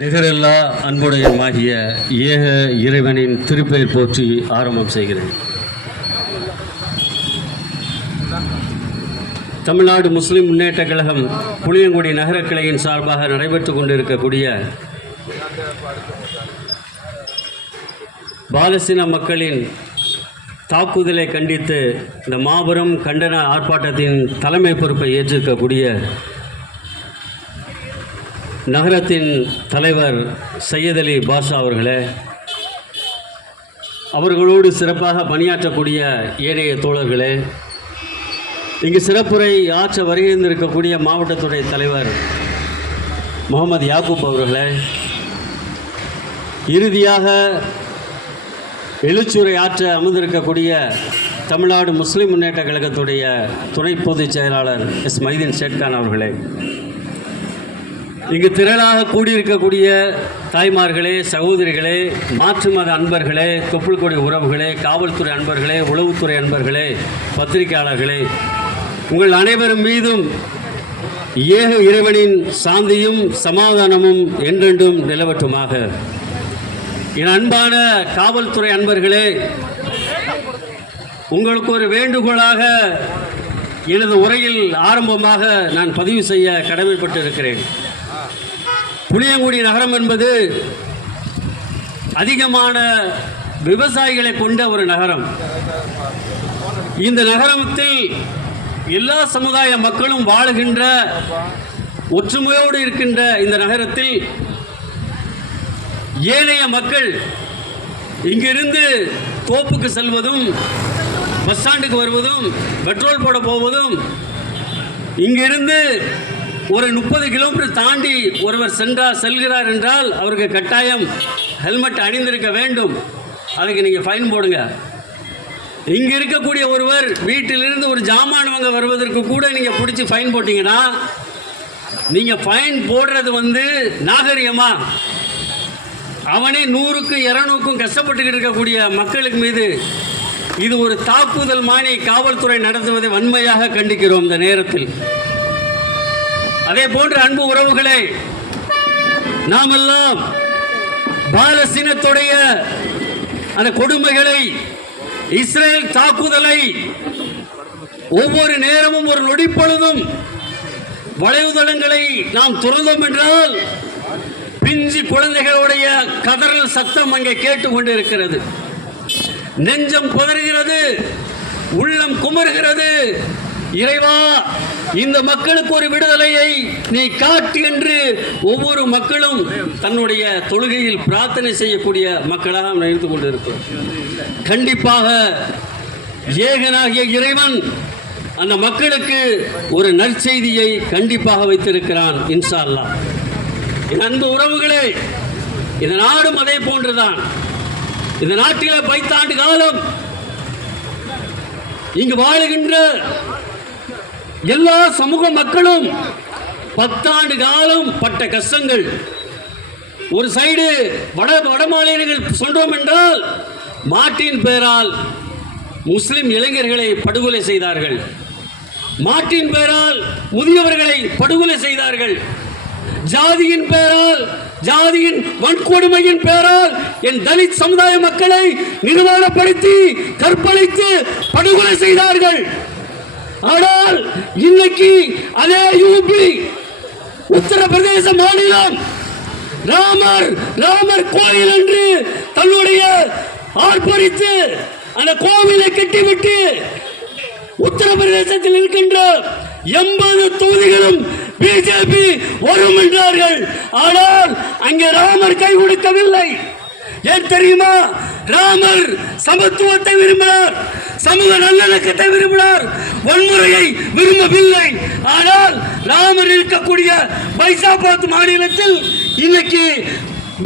நிகரில்லா அன்புடையமாகிய ஏக இறைவனின் திருப்பெயர் போற்றி ஆரம்பம் செய்கிறேன். தமிழ்நாடு முஸ்லிம் முன்னேற்ற கழகம் புளியங்குடி நகர கிளையின் சார்பாக நடைபெற்று கொண்டிருக்கக்கூடிய பாலஸ்தீன மக்களின் தாக்குதலை கண்டித்து இந்த மாபெரும் கண்டன ஆர்ப்பாட்டத்தின் தலைமை பொறுப்பை ஏற்றிருக்கக்கூடிய நகரத்தின் தலைவர் சையத் அலி பாஷா அவர்களே, அவர்களோடு சிறப்பாக பணியாற்றக்கூடிய ஏனைய தோழர்களே, இங்கு சிறப்புரை ஆற்ற வருகின்றிருக்கக்கூடிய மாவட்டத்துடைய தலைவர் முகமது யாக்கூப் அவர்களே, இறுதியாக எழுச்சுரை ஆற்ற அமர்ந்திருக்கக்கூடிய தமிழ்நாடு முஸ்லிம் முன்னேற்ற கழகத்துடைய துணை பொதுச் செயலாளர் எஸ் மைதீன் ஷேட்கான் அவர்களே, இங்கு திரளாக கூடியிருக்கக்கூடிய தாய்மார்களே, சகோதரிகளே, மாற்று மத அன்பர்களே, தொப்புள் கொடி உறவுகளே, காவல்துறை அன்பர்களே, உளவுத்துறை அன்பர்களே, பத்திரிகையாளர்களே, உங்கள் அனைவரும் மீதும் ஏக இறைவனின் சாந்தியும் சமாதானமும் என்றென்றும் நிலவட்டுமாக. என் அன்பான காவல்துறை அன்பர்களே, உங்களுக்கு ஒரு வேண்டுகோளாக எனது உரையில் ஆரம்பமாக நான் பதிவு செய்ய கடமைப்பட்டு இருக்கிறேன். புளியங்குடி நகரம் என்பது அதிகமான விவசாயிகளை கொண்ட ஒரு நகரம். இந்த நகரத்தில் எல்லா சமுதாய மக்களும் வாழுகின்ற ஒற்றுமையோடு இருக்கின்ற இந்த நகரத்தில் ஏனைய மக்கள் இங்கிருந்து தோப்புக்கு செல்வதும், பஸ் ஸ்டாண்டுக்கு வருவதும், பெட்ரோல் போட போவதும், இங்கிருந்து ஒரு 30 கிலோமீட்டர் தாண்டி ஒருவர் செல்கிறார் என்றால் அவருக்கு கட்டாயம் ஹெல்மெட் அணிந்திருக்க வேண்டும். அதுக்கு நீங்கள் ஃபைன் போடுங்க. இங்கே இருக்கக்கூடிய ஒருவர் வீட்டிலிருந்து ஒரு ஜாமான் வாங்க வருவதற்கு கூட நீங்கள் பிடிச்சி ஃபைன் போட்டிங்கன்னா, நீங்கள் ஃபைன் போடுறது நாகரிகமா? அவனே 100க்கும் 200க்கும் கஷ்டப்பட்டுக்கிட்டு இருக்கக்கூடிய மக்களுக்கு மீது இது ஒரு தாக்குதல் மானி காவல்துறை நடத்துவதை வன்மையாக கண்டிக்கிறோம் இந்த நேரத்தில். அதே போன்று அன்பு உறவுகளே, நாமெல்லாம் பாலஸ்தீனத்துடைய அந்த கொடுமைகளை, இஸ்ரேல் தாக்குதலை ஒவ்வொரு நேரமும் ஒரு நொடிப்பொழுதும் வலைதளங்களை நாம் துறந்தோம் என்றால் பிஞ்சு குழந்தைகளுடைய கதறல் சத்தம் அங்கே கேட்டுக்கொண்டு இருக்கிறது. நெஞ்சம் புதறுகிறது, உள்ளம் குமருகிறது. இறைவா, இந்த மக்களுக்கு ஒரு விடுதலையை நீ காட்டு என்று ஒவ்வொரு மக்களும் தன்னுடைய தொழுகையில் பிரார்த்தனை செய்யக்கூடிய மக்களாக நாம் நினைத்து கொண்டிருக்கிறோம். கண்டிப்பாக ஏகனாகிய இறைவன் அந்த மக்களுக்கு ஒரு நற்செய்தியை கண்டிப்பாக வைத்திருக்கிறான், இன்ஷா அல்லாஹ். என் அன்பு உறவுகளே, இந்த நாடும் அதே போன்றுதான். இந்த நாட்டில் 10 ஆண்டு காலம் இங்கு வாழுகின்ற எல்லா சமூக மக்களும் 10 ஆண்டு காலம் பட்ட கஷ்டங்கள். ஒரு சைடு வட மாநிலங்கள் சொல்றோம் என்றால் மாட்டின் பெயரால் முஸ்லிம் இளைஞர்களை படுகொலை செய்தார்கள், மாட்டின் பெயரால் முதியவர்களை படுகொலை செய்தார்கள், ஜாதியின் பெயரால், ஜாதியின் வன்கொடுமையின் பெயரால் என் தலித் சமுதாய மக்களை நிர்வாணப்படுத்தி கற்பழித்து படுகொலை செய்தார்கள். ஆனால் இன்னைக்கு அதே யூபி உத்தரப்பிரதேச மாநிலம் ராமர் கோயில் என்று தன்னுடைய ஆர்ப்பரித்து அந்த கோவிலை கட்டிவிட்டு உத்தரப்பிரதேசத்தில் இருக்கின்ற 80 தொகுதிகளும் பிஜேபி வரும் என்றார்கள். ஆனால் அங்கே ராமர் கை கொடுக்கவில்லை. ஏன் தெரியுமா? ராமர் சமத்துவத்தை விரும்பினார், சமூக நல்லிணக்கத்தை விரும்பினார், வன்முறையை விரும்பவில்லை. ஆனால் ராமர் இருக்கக்கூடிய பைசாபாத் மாநிலத்தில் இன்னைக்கு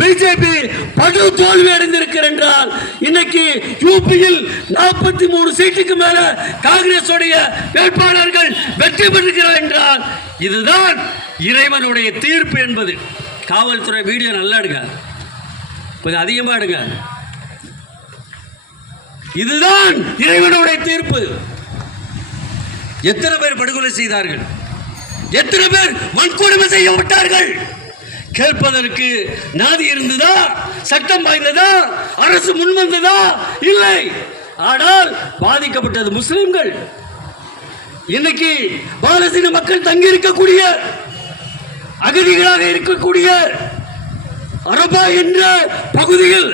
பிஜேபி படு தோல்வி அடைந்திருக்கிறார் என்றால், இன்னைக்கு யூபியில் 43 சீட்டுக்கு மேல காங்கிரஸ் வேட்பாளர்கள் வெற்றி பெற்றிருக்கிறார் என்றால் இதுதான் இறைவனுடைய தீர்ப்பு என்பது. காவல்துறை வீடியோ நல்லா எடுங்க, கொஞ்சம் அதிகமா எடுங்க. இதுதான் இறைவனுடைய தீர்ப்பு. எத்தனை பேர் படுகொலை செய்தார்கள்? எத்தனை பேர் வன்கொடுமை செய்யப்பட்டார்கள்? கேட்பதற்கு நாதி இருந்ததா? சட்டம் வாய்ந்ததா? அரசு முன்வந்ததா? இல்லை. ஆனால் பாதிக்கப்பட்டது முஸ்லிம்கள். இன்னைக்கு பாலஸ்தீன மக்கள் தங்கி இருக்கக்கூடிய, அகதிகளாக இருக்கக்கூடிய அரபா என்ற பகுதியில்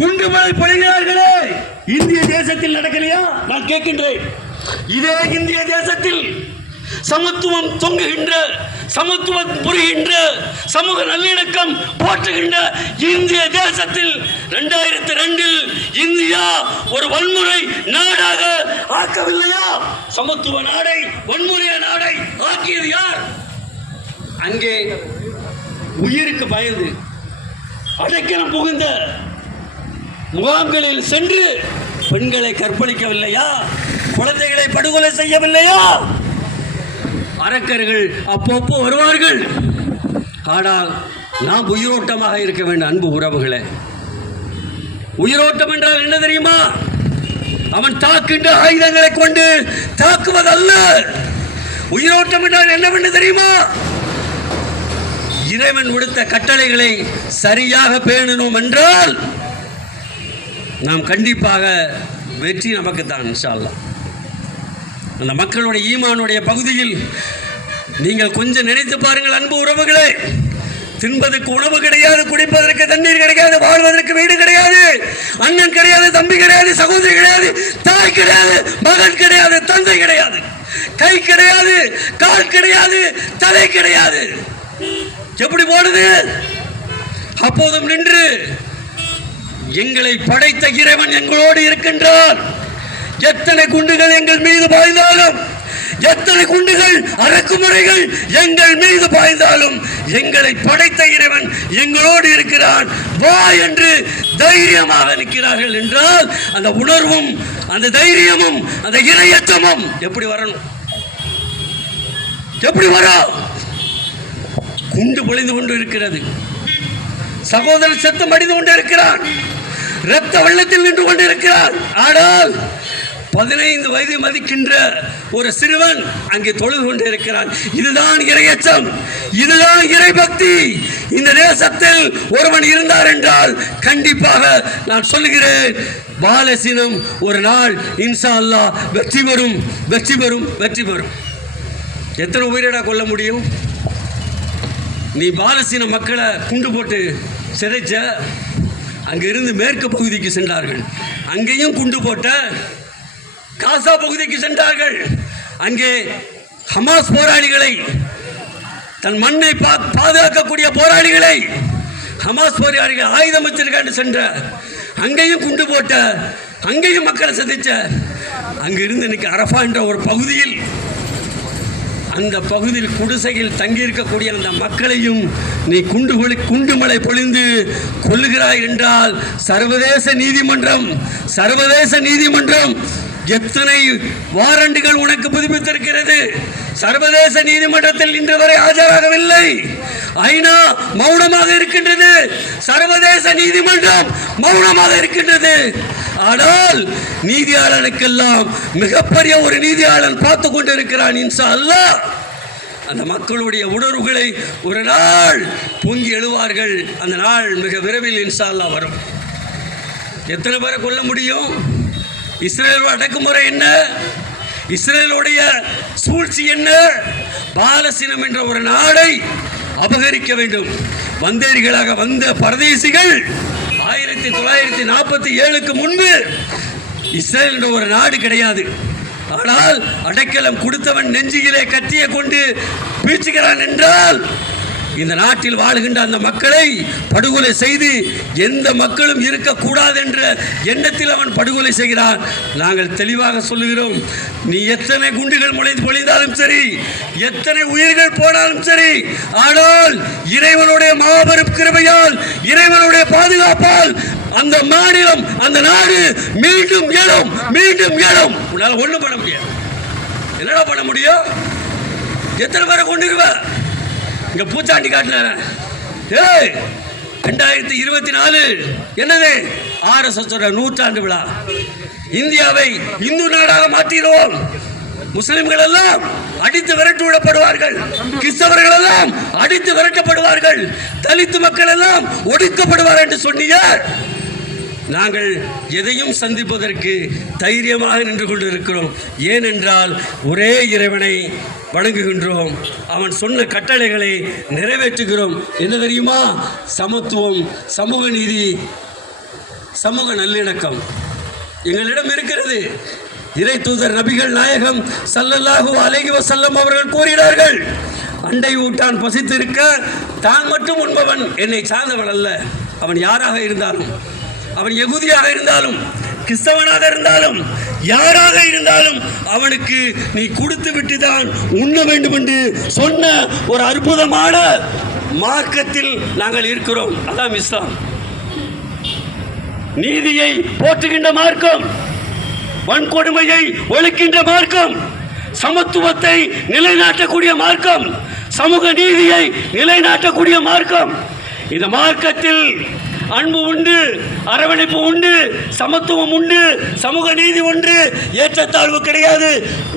குண்டுமலை பொழிகிறார்களே, இந்திய தேசத்தில் நடக்கலையா? நான் கேட்கின்றேன். இதே இந்திய தேசத்தில் சமத்துவம் தொங்குகின்ற, சமத்துவம் புரிகின்ற, சமூக நல்லிணக்கம் போற்றுகின்ற இந்திய தேசத்தில் 2002 இந்தியா ஒரு வன்முறை நாடாக ஆக்கவில்லையா? சமத்துவ நாடை வன்முறை நாடை ஆக்கியது யார்? அங்கே உயிருக்கு பயந்து அடைக்கலம் புகுந்த முகாம்களில் சென்று பெண்களை கற்பழிக்கவில்லையா? குழந்தைகளை படுகொலை செய்யவில்லையா? அரக்கர்கள் அப்பப்போ வருவார்கள். ஆனால் நாம் உயிரோட்டமாக இருக்க வேண்டும். அன்பு உறவுகளே, உயிரோட்டம் என்றால் என்ன தெரியுமா? அவன் தாக்குகின்ற ஆயுதங்களை கொண்டு தாக்குவதல்ல. உயிரோட்டம் என்றால் என்னவென்று தெரியுமா? இறைவன் விடுத்த கட்டளைகளை சரியாக பேணணும் என்றால் நாம் கண்டிப்பாக வெற்றி நமக்கு தான் இன்ஷா அல்லாஹ். அந்த மக்களுடைய ஈமானுடைய பகுதியில் நீங்கள் கொஞ்சம் நினைத்து பாருங்கள் அன்பு உறவுகளே. தின்பதற்கு உணவு கிடையாது, குடிப்பதற்கு தண்ணீர் கிடையாது, வாழ்வதற்கு வீடு கிடையாது, அண்ணன் கிடையாது, தம்பி கிடையாது, சகோதரி கிடையாது, தாய் கிடையாது, மகன் கிடையாது, தந்தை கிடையாது, கை கிடையாது, கால் கிடையாது, தலை கிடையாது. எப்படி போடுது? அப்போதும் நின்று எங்களை படைத்த இறைவன் எங்களோடு இருக்கின்றார். எத்தனை குண்டுகள் எங்கள் மீது பாய்ந்தாலும், எத்தனை குண்டுகள் அரக்குமுறைகள் எங்கள் மீது பாய்ந்தாலும் எங்களை படைத்த இறைவன் எங்களோடு இருக்கிறான் வா என்று தைரியமாக நிற்கிறார்கள் என்றால் அந்த உணர்வும் அந்த தைரியமும் அந்த இறையச்சமும் எப்படி வரணும்? எப்படி வரும்? குண்டு பொழிந்து கொண்டு இருக்கிறது, சகோதரர் செத்தம் அடிந்து கொண்டு இருக்கிறான், இரத்த வெள்ளத்தில் நின்று கொண்டு இருக்கிறான். ஆனால் 15 வயது மதிக்கின்ற ஒரு சிறுவன் அங்கே தொழுது கொண்டு இருக்கிறான். இதுதான் இறையச்சம், இதுதான் இறைபக்தி. இந்த தேசத்தில் ஒருவன் இருந்தார் என்றால் கண்டிப்பாக நான் சொல்லுகிறேன், பாலஸ்தீனம் ஒரு நாள் இன்ஷா அல்லாஹ் வெற்றி பெறும், வெற்றி பெறும், வெற்றி பெறும். எத்தனை உயிரிழா கொள்ள முடியும்? நீ பாலஸ்தீன மக்களை குண்டு போட்டு சிதைச்ச. அங்கிருந்து மேற்கு பகுதிக்கு சென்றார்கள், அங்கேயும் குண்டு போட்ட. காசா பகுதிக்கு சென்றார்கள், அங்கே ஹமாஸ் போராளிகளை, தன் மண்ணை பாதுகாக்கக்கூடிய போராளிகளை ஹமாஸ் போராளிகள் ஆயுதம் வச்சிருக்கான்னு சென்ற. அங்கேயும் குண்டு போட்ட, அங்கேயும் மக்களை சிதைச்ச. அங்கிருந்து இன்னைக்கு அரஃபா என்ற ஒரு பகுதியில், அந்த பகுதியில் குடிசையில் தங்கியிருக்கக்கூடிய அந்த மக்களையும் நீ குண்டுமலை பொழிந்து கொல்லுகிறாய் என்றால் சர்வதேச நீதிமன்றம், சர்வதேச நீதிமன்றம் எத்தனை வாரண்டுகள் உனக்கு புதுப்பித்திருக்கிறது? சர்வதேச நீதிமன்றத்தில் இன்று வரை ஆஜராகவில்லை. ஐநா மௌனமாக இருக்கின்றது, சர்வதேச நீதிமன்றம் மௌனமாக இருக்கின்றது. ஆனால் நீதியாளனுக்கெல்லாம் மிகப்பெரிய ஒரு நீதியாளன் பார்த்து கொண்டிருக்கிறான் இன்ஷா அல்லாஹ். அந்த மக்களுடைய உணர்வுகளை ஒரு நாள் பொங்கி எழுவார்கள். அந்த நாள் மிக விரைவில் இன்ஷா அல்லாஹ் வரும். எத்தனை பேரை கொல்ல முடியும்? இஸ்ரேலோட அடக்குமுறை என்ன? இஸ்ரேலுடைய சூழ்ச்சி என்ன? பாலஸ்தீனம் என்ற ஒரு நாடை அபகரிக்க வேண்டும். வந்தேரிகளாக வந்த பரதேசிகள் 1947க்கு முன்பு இஸ்ரேல் என்ற ஒரு நாடு கிடையாது. ஆனால் அடைக்கலம் கொடுத்தவன் நெஞ்சிலே கத்தியை கொண்டு பீச்சுகிறான் என்றால் இந்த நாட்டில் வாழுகின்ற அந்த மக்களை படுகொலை செய்து எந்த மக்களும் இருக்கக்கூடாது என்ற எண்ணத்தில் அவன் படுகொலை செய்கிறான். நாங்கள் தெளிவாக சொல்லுகிறோம், நீ எத்தனை குண்டுகள் பொழிந்தாலும் சரி, எத்தனை உயிர்கள் போனாலும் சரி, ஆனால் இறைவனுடைய மாபெரும் கிருபையால், இறைவனுடைய பாதுகாப்பால் அந்த மாநிலம், அந்த நாடு மீண்டும் எழும், மீண்டும் எழும். உன்னால் ஒண்ணும் பண்ண முடியாது. என்னடா பண்ண முடியும்? எத்தனை பேரை கொண்டுருவ? இங்க பூச்சாண்டி காட்டுற 2024 என்னது? RSS நூற்றாண்டு விழா. இந்தியாவை இந்து நாடாக மாற்றிடுவோம். முஸ்லிம்கள் எல்லாம் அடித்து விரட்டி விடப்படுவார்கள், கிறிஸ்தவர்கள் எல்லாம் அடித்து விரட்டப்படுவார்கள், தலித்து மக்கள் எல்லாம் ஒடுக்கப்படுவார் என்று சொன்னீர். நாங்கள் எதையும் சந்திப்பதற்கு தைரியமாக நின்று கொண்டிருக்கிறோம். ஏனென்றால் ஒரே இறைவனை வணங்குகின்றோம், அவன் சொன்ன கட்டளைகளை நிறைவேற்றுகிறோம். என்ன தெரியுமா? சமத்துவம், சமூக நீதி, சமூக நல்லிணக்கம் எங்களிடம் இருக்கிறது. இறை தூதர் நபிகள் நாயகம் ஸல்லல்லாஹு அலைஹி வஸல்லம் அவர்கள் கூறினார்கள், அண்டை ஊட்டான் பசித்திருக்க தான் மட்டும் உண்பவன் என்னை சார்ந்தவன் அல்ல. அவன் யாராக இருந்தாலும், அவன் யகூதியாக இருந்தாலும், கிறிஸ்தவனாக இருந்தாலும், யாராக இருந்தாலும் அவனுக்கு நீ கொடுத்து விட்டு தான் உண்ண வேண்டும் என்று சொன்ன ஒரு அற்புதமான மார்க்கத்தில் நாங்கள் இருக்கிறோம். அதான் இஸ்லாம். நீதியை போற்றுகின்ற மார்க்கம், வன்கொடுமையை ஒழிக்கின்ற மார்க்கம், சமத்துவத்தை நிலைநாட்டக்கூடிய மார்க்கம், சமூக நீதியை நிலைநாட்டக்கூடிய மார்க்கம். இந்த மார்க்கத்தில் அன்பு உண்டு, அரவணைப்பு உண்டு, சமத்துவம் உண்டு, சமூக நீதி உண்டு. ஏற்றத்தாழ்வு கிடையாது,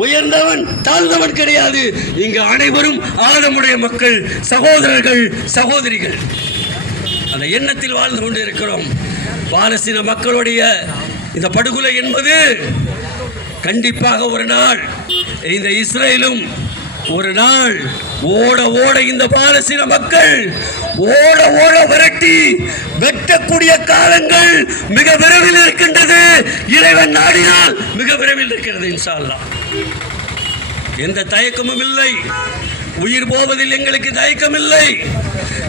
உயர்ந்தவன் தாழ்ந்தவன் கிடையாது. இங்கு அனைவரும் ஆழமுடைய மக்கள், சகோதரர்கள், சகோதரிகள். அந்த எண்ணத்தில் வாழ்ந்து கொண்டு இருக்கிறோம். பாலஸ்தீன மக்களுடைய இந்த படுகொலை என்பது கண்டிப்பாக ஒரு நாள் இந்த இஸ்ரேலும் ஒரு நாள் ஓட ஓட இந்த பாலஸ்தீன மக்கள் ஓட ஓட விரட்டி வெட்டக்கூடிய காலங்கள் மிக விரைவில் இருக்கின்றது. இறைவன் நாடினால் மிக விரைவில் இருக்கிறது இன்ஷா அல்லாஹ். எந்த தயக்கமும் இல்லை. உயிர் போவதில் எங்களுக்கு தயக்கம் இல்லை,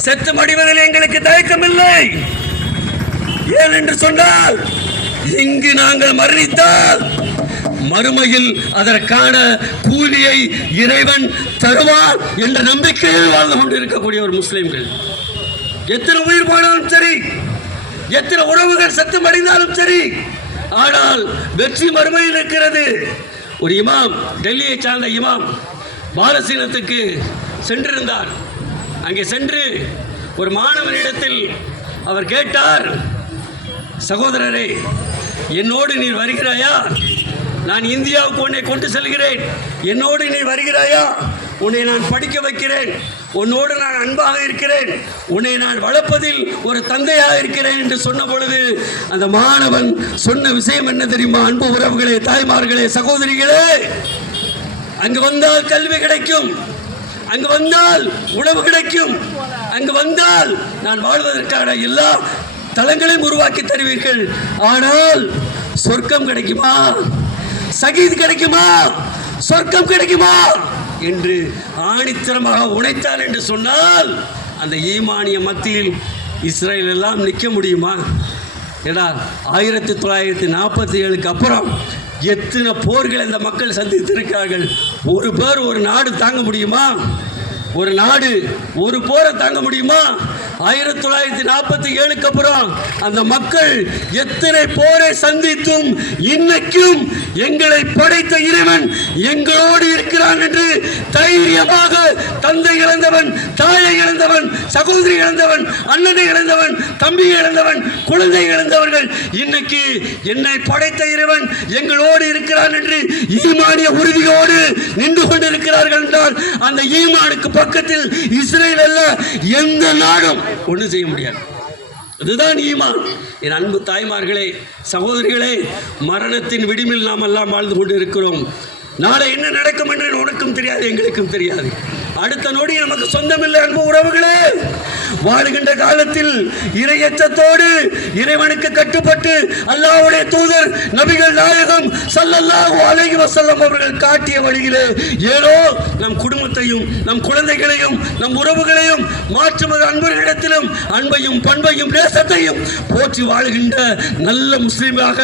செத்து மடிவதில் எங்களுக்கு தயக்கம் இல்லை. ஏன் என்று சொன்னால், இங்கு நாங்கள் மரணித்தால் மறுமையில் அதற்கான கூலியை இறைவன் தருவார் என்ற நம்பிக்கையில் வாழ்ந்து கொண்டிருக்கக்கூடிய ஒரு முஸ்லிம்கள். எத்தனை உயிர் போனாலும் சரி, எத்தனை உறவுகள் சத்தம் அடைந்தாலும் சரி, ஆனால் வெற்றி மறுமையில் இருக்கிறது. ஒரு இமாம், டெல்லியை சார்ந்த இமாம் பாலஸ்தீனத்துக்கு சென்றிருந்தார். அங்கே சென்று ஒரு மாணவனிடத்தில் அவர் கேட்டார், சகோதரரே, என்னோடு நீர் வருகிறாயா? நான் இந்தியாவுக்கு உன்னை கொண்டு செல்கிறேன், என்னோடு நீ வருகிறாயா? உன்னை நான் படிக்க வைக்கிறேன், உன்னோடு நான் அன்பாக இருக்கிறேன், உன்னை நான் வளர்ப்பதில் ஒரு தந்தையாக இருக்கிறேன் என்று சொன்ன பொழுது அந்த மாணவன் சொன்ன விஷயம் என்ன தெரியுமா? அன்பு உறவுகளே, தாய்மார்களே, சகோதரிகளே, அங்கு வந்தால் கல்வி கிடைக்கும், அங்கு வந்தால் உணவு கிடைக்கும், அங்கு வந்தால் நான் வாழ்வதற்கான எல்லா தளங்களையும் உருவாக்கி தருவீர்கள். ஆனால் சொர்க்கம் கிடைக்குமா? சகீத் கிடைக்குமா? சொர்க்கம் கிடைக்குமா என்று ஆணித்தரமாக உழைத்தார் என்று சொன்னால், அந்த ஈமானிய மத்தியில் இஸ்ரேல் எல்லாம் நிற்க முடியுமா? ஏடா 1947 அப்புறம் எத்தனை போர்களை இந்த மக்கள் சந்தித்திருக்கிறார்கள். ஒரு பேர் ஒரு நாடு தாங்க முடியுமா? ஒரு நாடு ஒரு போரை தாங்க முடியுமா? 1947 அப்புறம் அந்த மக்கள் எத்தனை போரை சந்தித்தும் இன்னைக்கும் எங்களை படைத்த இறைவன் எங்களோடு இருக்கிறான் என்று தைரியமாக தந்தை இழந்தவன், தாயை இழந்தவன், சகோதரி இழந்தவன், அண்ணனை இழந்தவன், தம்பி இழந்தவன், குழந்தை இழந்தவர்கள் இன்னைக்கு என்னை படைத்த இறைவன் எங்களோடு இருக்கிறான் என்று ஈமானிய உறுதியோடு நின்று கொண்டிருக்கிறார்கள் என்றால், அந்த ஈமானுக்கு பக்கத்தில் இஸ்ரேல் அல்ல எந்த நாடும் ஒன்று செய்ய முடியாது. அதுதான் ஈமான். என் அன்பு தாய்மார்களே, சகோதரிகளே, மரணத்தின் விடிமில் நாம் எல்லாம் வாழ்ந்து கொண்டு இருக்கிறோம். நாளை என்ன நடக்கும் என்று உனக்கும் தெரியாது, எங்களுக்கும் தெரியாது. அடுத்த நொடி நமக்கு சொந்தமில்லை. அன்பு உறவுகளே, வாழுகின்ற காலத்தில் இறையச்சத்தோடு இறைவனுக்கு கட்டுப்பட்டு அல்லாஹ்வுடைய தூதர் நபிகள் நாயகம் ஸல்லல்லாஹு அலைஹி வஸல்லம் அவர்கள் காட்டிய வழியிலே ஏதோ நம் குடும்பத்தையும் நம் குழந்தைகளையும் நம் உறவுகளையும் மாற்றுமத அன்பர்களிடத்திலும் அன்பையும் பண்பையும் நேசத்தையும் போற்றி வாழுகின்ற நல்ல முஸ்லீமாக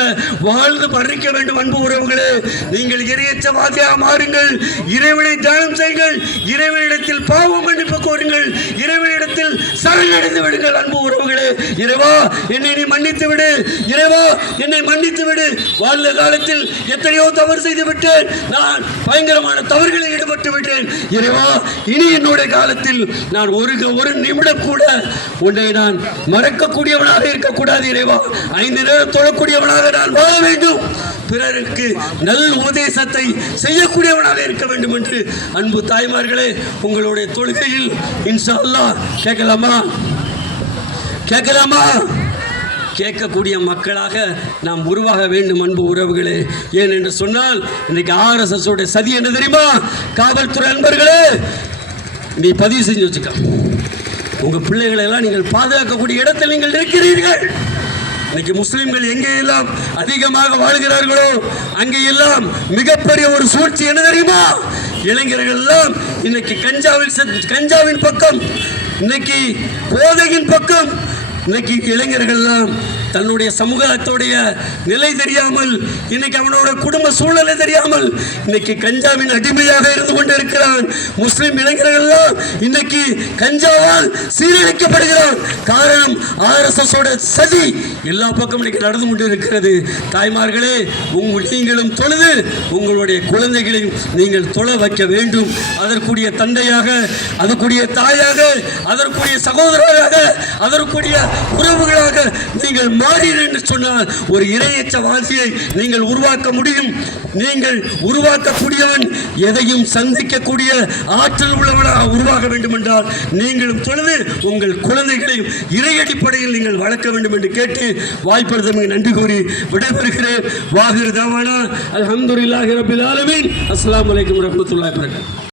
வாழ்ந்து மரணிக்க வேண்டும். அன்பு உறவுகளே, நீங்கள் இறையச்சவாதியாக மாறுங்கள், இறைவனை தியானம் செய்யுங்கள், இறைவனிடத்தில் பாவ மன்னிப்பு கோருங்கள், இறைவனிடத்தில் சரணடைந்து விடுங்கள். அன்பு உறவுகளே, இறைவா என்னை நீ மன்னித்து விடு, இறைவா என்னை மன்னித்து விடு. வாழ்ந்த காலத்தில் எத்தனையோ தவறு செய்து விட்டேன், நான் பயங்கரமான தவறுகளில் ஈடுபட்டு விட்டேன். இறைவா, இனி என்னுடைய காலத்தில் நான் ஒரு நிமிடம் கூட உன்னை நான் மறக்கக்கூடியவனாக இருக்கக்கூடாது. இறைவா, 5 நேரம் தொழக்கூடியவனாக நான் வாழ வேண்டும். பிறருக்கு நல் உபதேசத்தை செய்யக்கூடியவனாக இருக்க வேண்டும் என்று அன்பு தாய்மார்களே, உங்களுடைய தொழுகையில் இன்ஷா அல்லாஹ் கேட்கலாமா? கேட்கக்கூடிய மக்களாக நாம் உருவாக வேண்டும் அன்பு உறவுகளே. ஏன் என்று சொன்னால் இன்றைக்கு RSS உடைய சதி என்ன தெரியுமா? காவல்துறை அன்பர்களே, நீ பதிவு செஞ்சு வச்சுக்க. உங்கள் பிள்ளைகளை எல்லாம் நீங்கள் பாதுகாக்கக்கூடிய இடத்தில் நீங்கள் இருக்கிறீர்கள். இன்னைக்கு முஸ்லிம்கள் எங்கெல்லாம் அதிகமாக வாழ்கிறார்களோ அங்கெல்லாம் மிகப்பெரிய ஒரு சூழ்ச்சி என்ன தெரியுமா? இளைஞர்கள் எல்லாம் இன்னைக்கு கஞ்சாவின் பக்கம், இன்னைக்கு போதையின் பக்கம், இன்னைக்கு இளைஞர்கள் எல்லாம் தன்னுடைய சமூகத்துடைய நிலை தெரியாமல், இன்னைக்கு அவனோட குடும்ப சூழ்நிலை தெரியாமல் இன்னைக்கு கஞ்சாவின் அடிமையாக இருந்து கொண்டிருக்கிறான். முஸ்லிம் இளைஞர்கள் எல்லாம் இன்னைக்கு கஞ்சாவால் சீரழிக்கப்படுகிறான். காரணம் RSS ஓட சதி எல்லா பக்கம் இன்னைக்கு நடந்து கொண்டிருக்கிறது. தாய்மார்களே, நீங்களும் தொழுது உங்களுடைய குழந்தைகளையும் நீங்கள் தொழ வைக்க வேண்டும். அதற்குரிய தந்தையாக, அதற்குரிய தாயாக, அதற்குரிய சகோதரராக, அதற்குரிய உறவுகளாக நீங்கள் மாறீர்கள் என்று சொன்னால் ஒரு இறையச்சவாதியை நீங்கள் உருவாக்க முடியும். நீங்கள் உருவாக்கக்கூடியவன் எதையும் சந்திக்கக்கூடிய ஆற்றல் உள்ளவனாக உருவாக வேண்டும் என்றால் நீங்களும் தொழுது உங்கள் குழந்தைகளையும் இறை அடிப்படையில் நீங்கள் வளர்க்க வேண்டும் என்று கேட்டு வாய்ப்பளித்தமைக்கு நன்றி கூறி விடைபெறுகிறேன். வாஹிர் தாவானா அல்ஹம்துலில்லாஹி ரப்பில் ஆலமீன். அஸ்ஸலாமு அலைக்கும் வரஹ்மத்துல்லாஹி வபரகாத்துஹு.